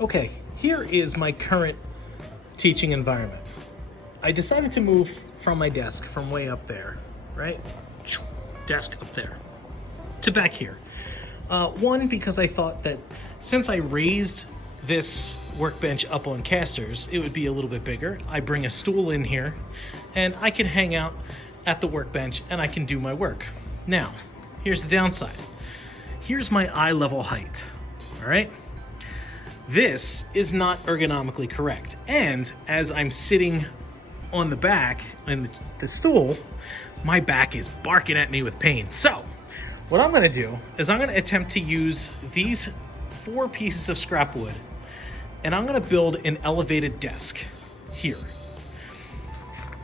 Okay, here is my current teaching environment. I decided to move from my desk from way up there, right? Desk up there to back here. One, because I thought that since I raised this workbench up on casters, it would be a little bit bigger. I bring a stool in here and I can hang out at the workbench and I can do my work. Now, here's the downside. Here's my eye level height, all right? This is not ergonomically correct. And as I'm sitting on the back in the stool, my back is barking at me with pain. So what I'm gonna do is I'm gonna attempt to use these 4 pieces of scrap wood and I'm gonna build an elevated desk here.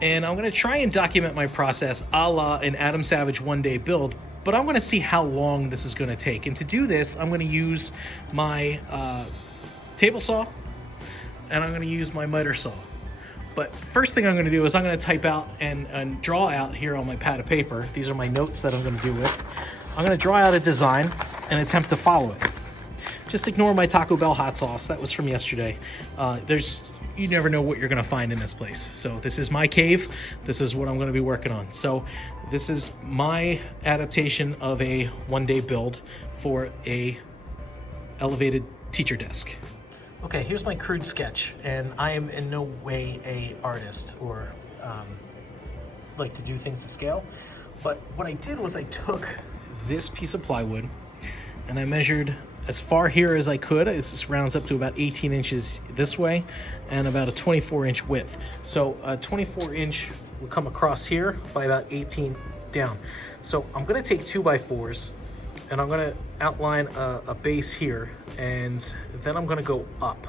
And I'm gonna try and document my process a la an Adam Savage one-day build, but I'm gonna see how long this is gonna take. And to do this, I'm gonna use my table saw and I'm gonna use my miter saw. But first thing I'm gonna do is I'm gonna type out and draw out here on my pad of paper. These are my notes that I'm gonna do with. I'm gonna draw out a design and attempt to follow it. Just ignore my Taco Bell hot sauce. That was from yesterday. You never know what you're gonna find in this place. So this is my cave. This is what I'm gonna be working on. So this is my adaptation of a one-day build for a elevated teacher desk. Okay, here's my crude sketch, and I am in no way a artist or like to do things to scale. But what I did was I took this piece of plywood and I measured as far here as I could. This rounds up to about 18 inches this way and about a 24-inch width. So a 24-inch will come across here by about 18 down. So I'm gonna take 2x4s and I'm gonna outline a base here, and then I'm gonna go up.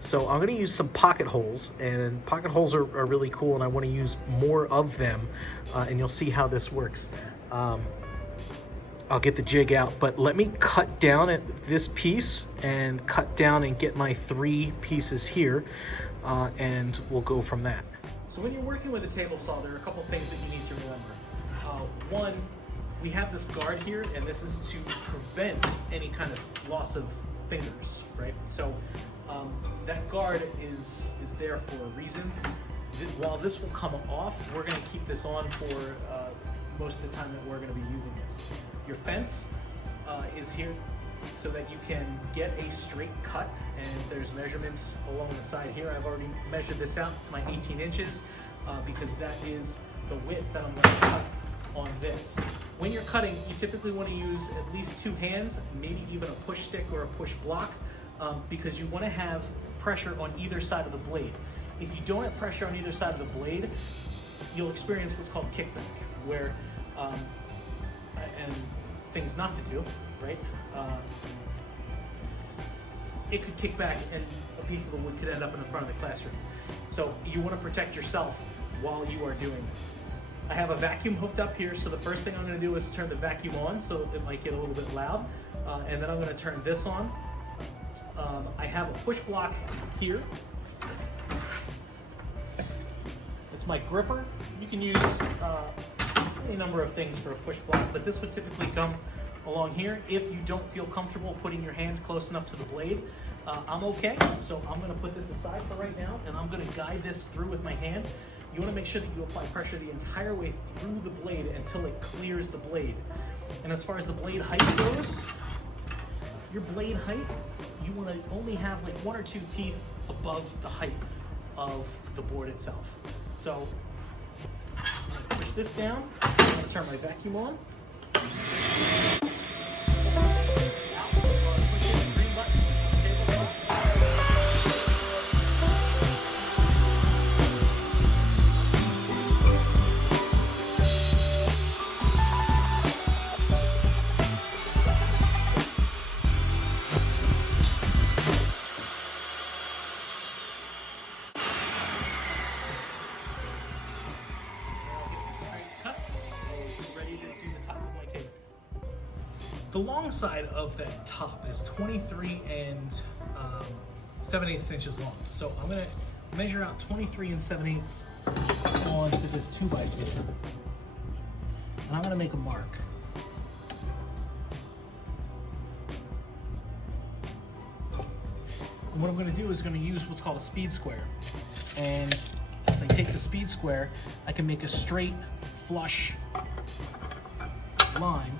So I'm gonna use some pocket holes, and pocket holes are really cool, and I wanna use more of them, and you'll see how this works. I'll get the jig out, but let me cut down at this piece and cut down and get my 3 pieces here, and we'll go from that. So when you're working with a table saw, there are a couple things that you need to remember. One, we have this guard here, and this is to prevent any kind of loss of fingers, right? So that guard is there for a reason. While this will come off, we're gonna keep this on for most of the time that we're gonna be using this. Your fence is here so that you can get a straight cut, and there's measurements along the side here. I've already measured this out to my 18 inches because that is the width that I'm gonna cut on this. When you're cutting, you typically want to use at least 2 hands, maybe even a push stick or a push block, because you want to have pressure on either side of the blade. If you don't have pressure on either side of the blade, you'll experience what's called kickback, where, and things not to do, right? It could kick back and a piece of the wood could end up in the front of the classroom. So you want to protect yourself while you are doing this. I have a vacuum hooked up here, so the first thing I'm going to do is turn the vacuum on, so it might get a little bit loud, and then I'm going to turn this on. I have a push block here. It's my gripper. You can use any number of things for a push block, but this would typically come along here. If you don't feel comfortable putting your hand close enough to the blade, I'm okay. So I'm going to put this aside for right now, and I'm going to guide this through with my hand. You want to make sure that you apply pressure the entire way through the blade until it clears the blade. And as far as the blade height goes, your blade height, you want to only have like 1 or 2 teeth above the height of the board itself. So I'm going to push this down, I'm going to turn my vacuum on. The long side of that top is 23 and 7/8 inches long. So I'm gonna measure out 23 and 7/8 onto this 2x4. And I'm gonna make a mark. And what I'm going to do is going to use what's called a speed square. And as I take the speed square, I can make a straight, flush line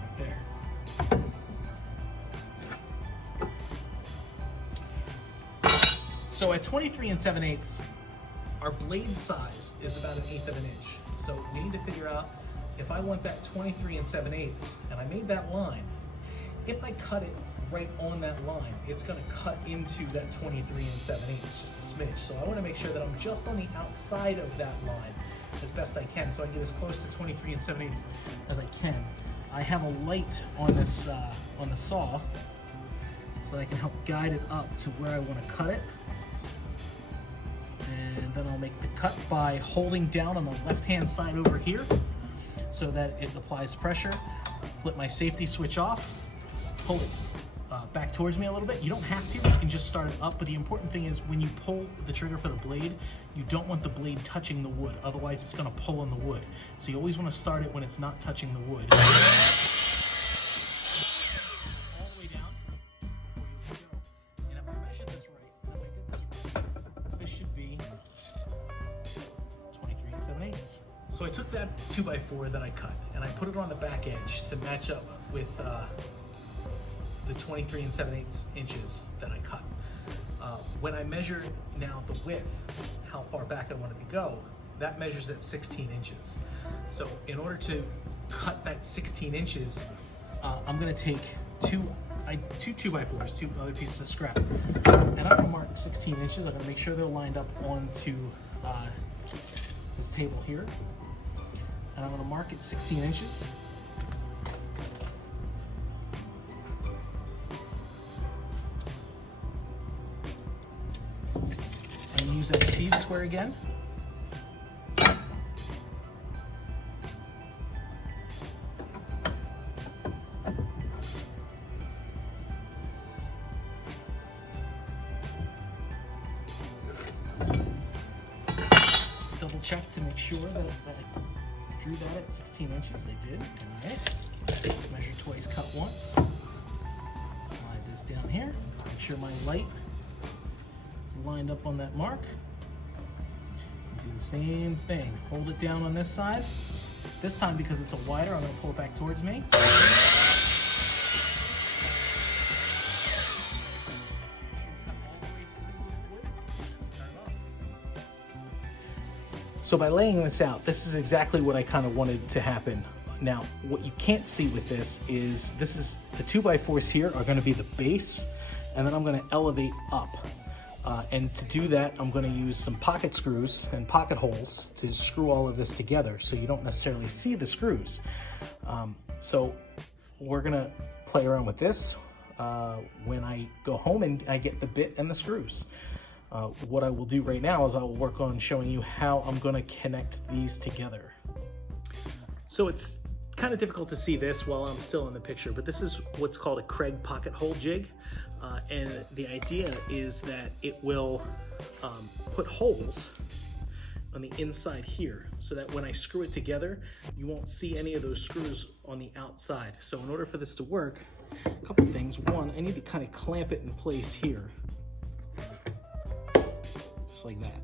right there. So at 23 7/8, our blade size is about 1/8 of an inch. So we need to figure out if I want that 23 7/8, and I made that line, if I cut it right on that line, it's going to cut into that 23 7/8, just a smidge. So I want to make sure that I'm just on the outside of that line as best I can, so I get as close to 23 7/8 as I can. I have a light on this on the saw, so that I can help guide it up to where I want to cut it. And then I'll make the cut by holding down on the left-hand side over here so that it applies pressure. Flip my safety switch off, pull it back towards me a little bit. You don't have to, you can just start it up, but the important thing is when you pull the trigger for the blade, you don't want the blade touching the wood, otherwise it's going to pull on the wood. So you always want to start it when it's not touching the wood. All the way down before you let go. And if I measure this right, and if I did this right, this should be 23 7/8. So I took that 2x4 that I cut and I put it on the back edge to match up with the 23 7/8 inches that I cut. When I measured now the width, how far back I wanted to go, that measures at 16 inches. So in order to cut that 16 inches, I'm gonna take two 2x4s, two other pieces of scrap, and I'm gonna mark 16 inches. I'm gonna make sure they're lined up onto this table here. And I'm gonna mark it 16 inches. And use that speed square again. Double check to make sure that I drew that at 16 inches. I did. All right. Measure twice, cut once. Slide this down here. Make sure my light is lined up on that mark. Do the same thing. Hold it down on this side. This time, because it's a wider, I'm going to pull it back towards me. So by laying this out, this is exactly what I kind of wanted to happen. Now, what you can't see with this is the 2x4s here are going to be the base, and then I'm going to elevate up. And to do that, I'm going to use some pocket screws and pocket holes to screw all of this together so you don't necessarily see the screws. So we're going to play around with this when I go home and I get the bit and the screws. What I will do right now is I will work on showing you how I'm going to connect these together. So it's kind of difficult to see this while I'm still in the picture, but this is what's called a Kreg pocket hole jig. And the idea is that it will put holes on the inside here so that when I screw it together, you won't see any of those screws on the outside. So in order for this to work, a couple things. One, I need to kind of clamp it in place here. Just like that.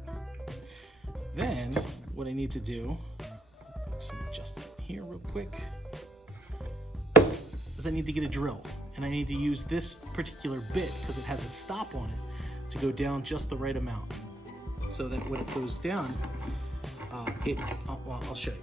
Then what I need to do, so adjust it here real quick, is I need to get a drill, and I need to use this particular bit because it has a stop on it to go down just the right amount, so that when it goes down, well, I'll show you.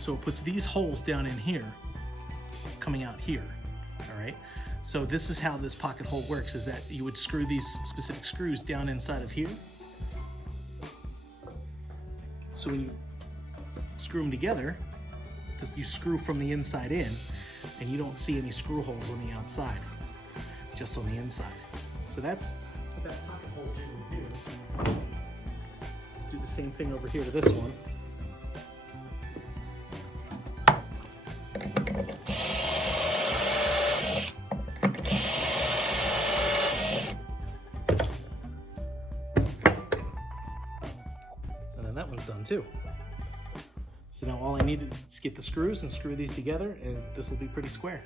So it puts these holes down in here, coming out here, all right? So this is how this pocket hole works, is that you would screw these specific screws down inside of here. So when you screw them together, you screw from the inside in, and you don't see any screw holes on the outside, just on the inside. So that's what that pocket hole jig would do. Do the same thing over here to this one. too. So now all I need is get the screws and screw these together, and this will be pretty square.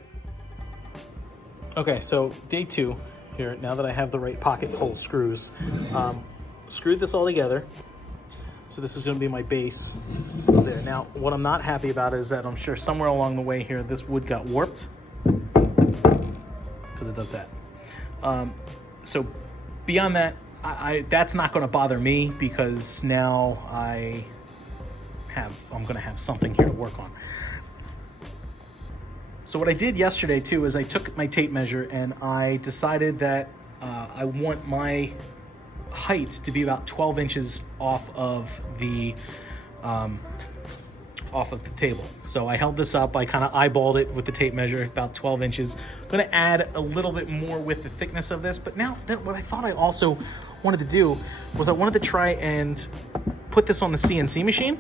Okay, so day 2 here, now that I have the right pocket hole screws, screwed this all together. So this is gonna be my base there. Now, what I'm not happy about is that I'm sure somewhere along the way here, this wood got warped, because it does that. So beyond that, that's not gonna bother me, because now I'm gonna have something here to work on. So what I did yesterday too is I took my tape measure and I decided that I want my height to be about 12 inches off of the table. So I held this up, I kind of eyeballed it with the tape measure, about 12 inches. I'm gonna add a little bit more with the thickness of this, but now then what I thought I also wanted to do was I wanted to try and put this on the CNC machine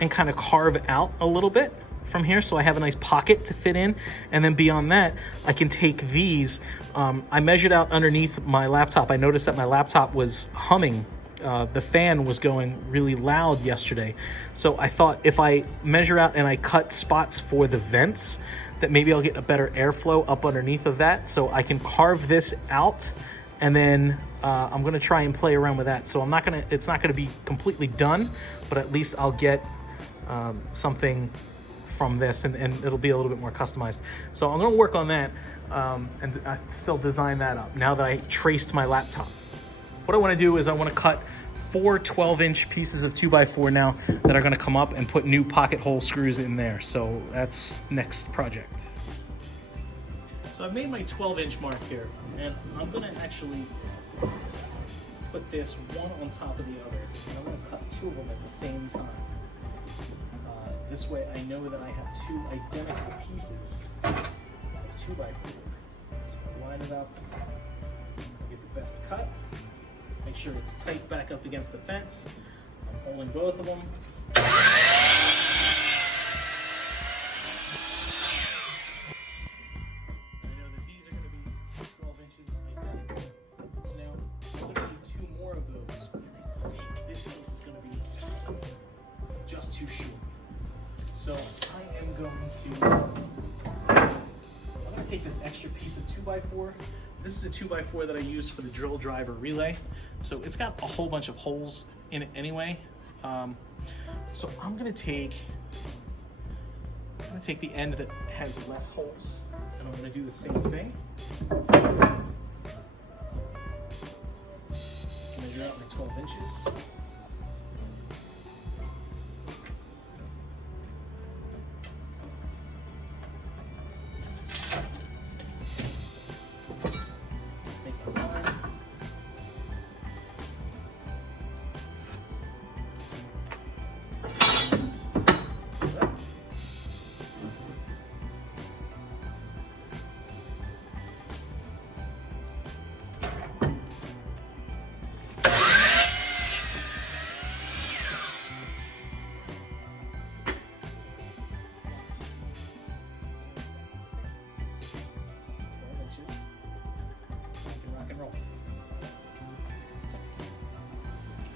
and kind of carve out a little bit from here, so I have a nice pocket to fit in. And then beyond that, I can take these. I measured out underneath my laptop. I noticed that my laptop was humming. The fan was going really loud yesterday. So I thought if I measure out and I cut spots for the vents, that maybe I'll get a better airflow up underneath of that. So I can carve this out, and then I'm gonna try and play around with that. So it's not gonna be completely done, but at least I'll get something from this, and it'll be a little bit more customized. So I'm gonna work on that and I still design that up now that I traced my laptop. What I wanna do is I wanna cut 4 12-inch pieces of 2x4 now that are gonna come up and put new pocket hole screws in there. So that's next project. So I've made my 12-inch mark here, and I'm gonna actually put this one on top of the other. And I'm gonna cut 2 of them at the same time. This way I know that I have 2 identical pieces of 2x4. So line it up, get the best cut, make sure it's tight back up against the fence. I'm holding both of them. I know that these are going to be 12 inches identical. So now I'm going to need 2 more of those. And I think this piece is going to be just too short. So I am going to take this extra piece of 2x4. This is a 2x4 that I use for the drill driver relay. So it's got a whole bunch of holes in it anyway. So I'm gonna take the end that has less holes, and I'm gonna do the same thing. Measure out my 12 inches.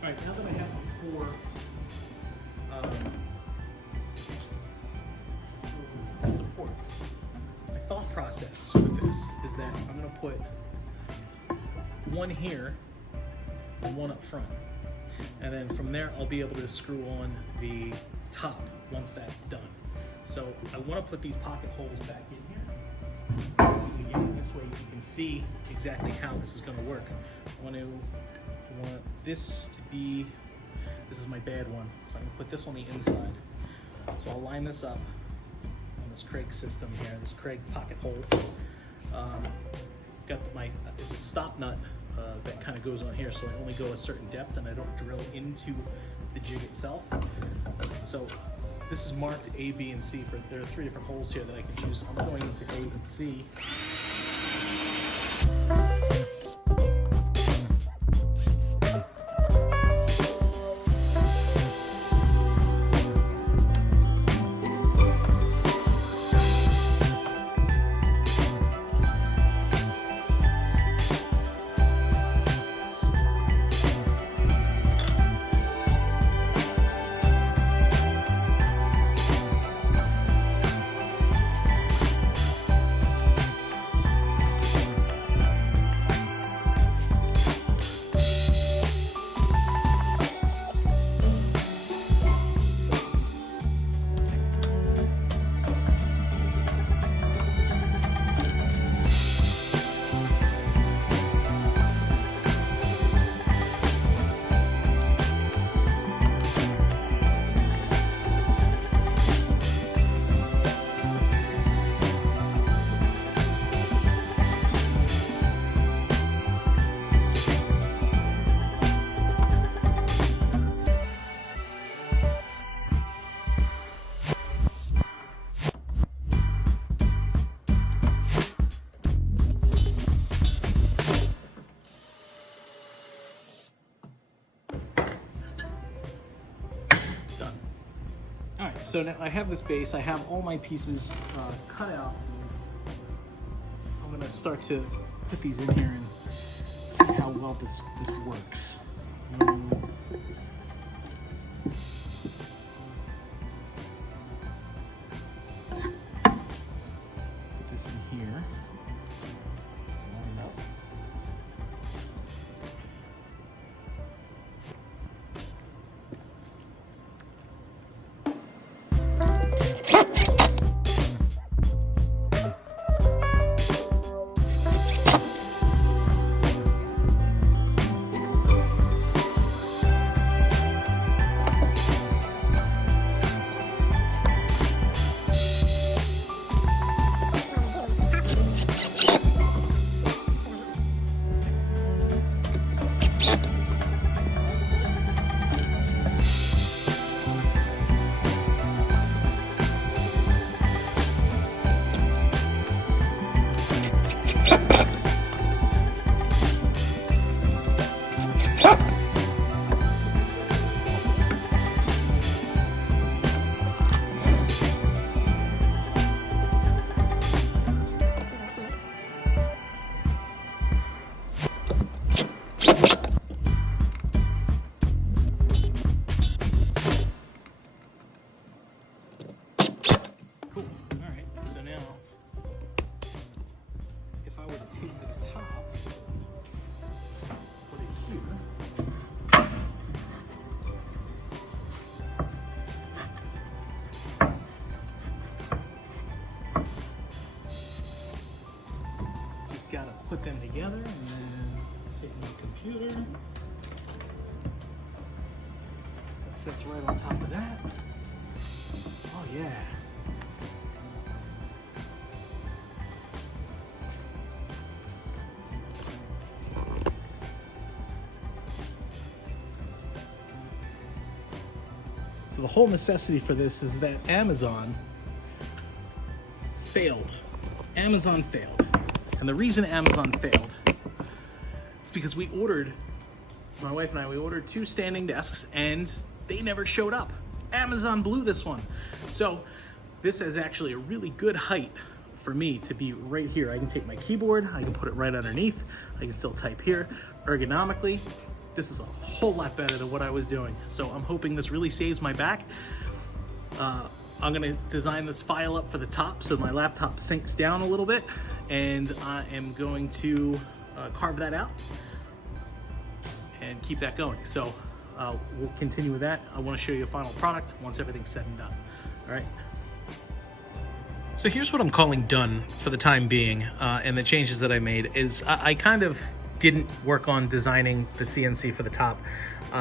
All right, now that I have my 4 supports, my thought process with this is that I'm gonna put one here and one up front. And then from there, I'll be able to screw on the top once that's done. So I wanna put these pocket holes back in here. Again, this way you can see exactly how this is gonna work. I want this to be, this is my bad one, so I'm gonna put this on the inside. So I'll line this up on this Kreg system here, this Kreg pocket hole. Got it's a stop nut that kind of goes on here, so I only go a certain depth and I don't drill into the jig itself. So this is marked A, B, and C. There are 3 different holes here that I can choose. I'm going into A and C. So now I have this base, I have all my pieces cut out. I'm gonna start to put these in here and see how well this works. Put this in here. Line it up. Gotta put them together and then take my computer. That sits right on top of that. Oh yeah. So the whole necessity for this is that Amazon failed. Amazon failed. And the reason Amazon failed is because we ordered, my wife and I, we ordered 2 standing desks and they never showed up. Amazon blew this one. So this is actually a really good height for me to be right here. I can take my keyboard, I can put it right underneath, I can still type here. Ergonomically, this is a whole lot better than what I was doing. So I'm hoping this really saves my back. I'm gonna design this file up for the top so my laptop sinks down a little bit, and I am going to carve that out and keep that going. So we'll continue with that. I wanna show you a final product once everything's said and done, all right? So here's what I'm calling done for the time being, and the changes that I made is I kind of didn't work on designing the CNC for the top.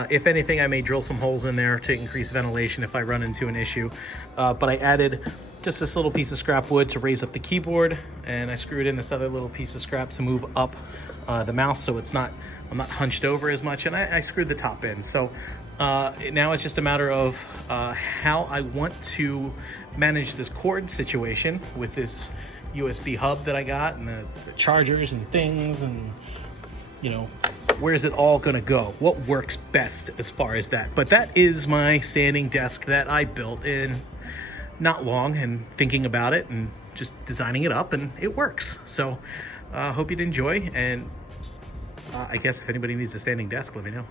If anything, I may drill some holes in there to increase ventilation if I run into an issue. But I added just this little piece of scrap wood to raise up the keyboard, and I screwed in this other little piece of scrap to move up the mouse so I'm not hunched over as much, and I screwed the top in. So now it's just a matter of how I want to manage this cord situation with this USB hub that I got, and the chargers and things, and you know, where's it all gonna go? What works best as far as that? But that is my standing desk that I built in not long, and thinking about it and just designing it up, and it works. So hope you'd enjoy, and I guess if anybody needs a standing desk, let me know.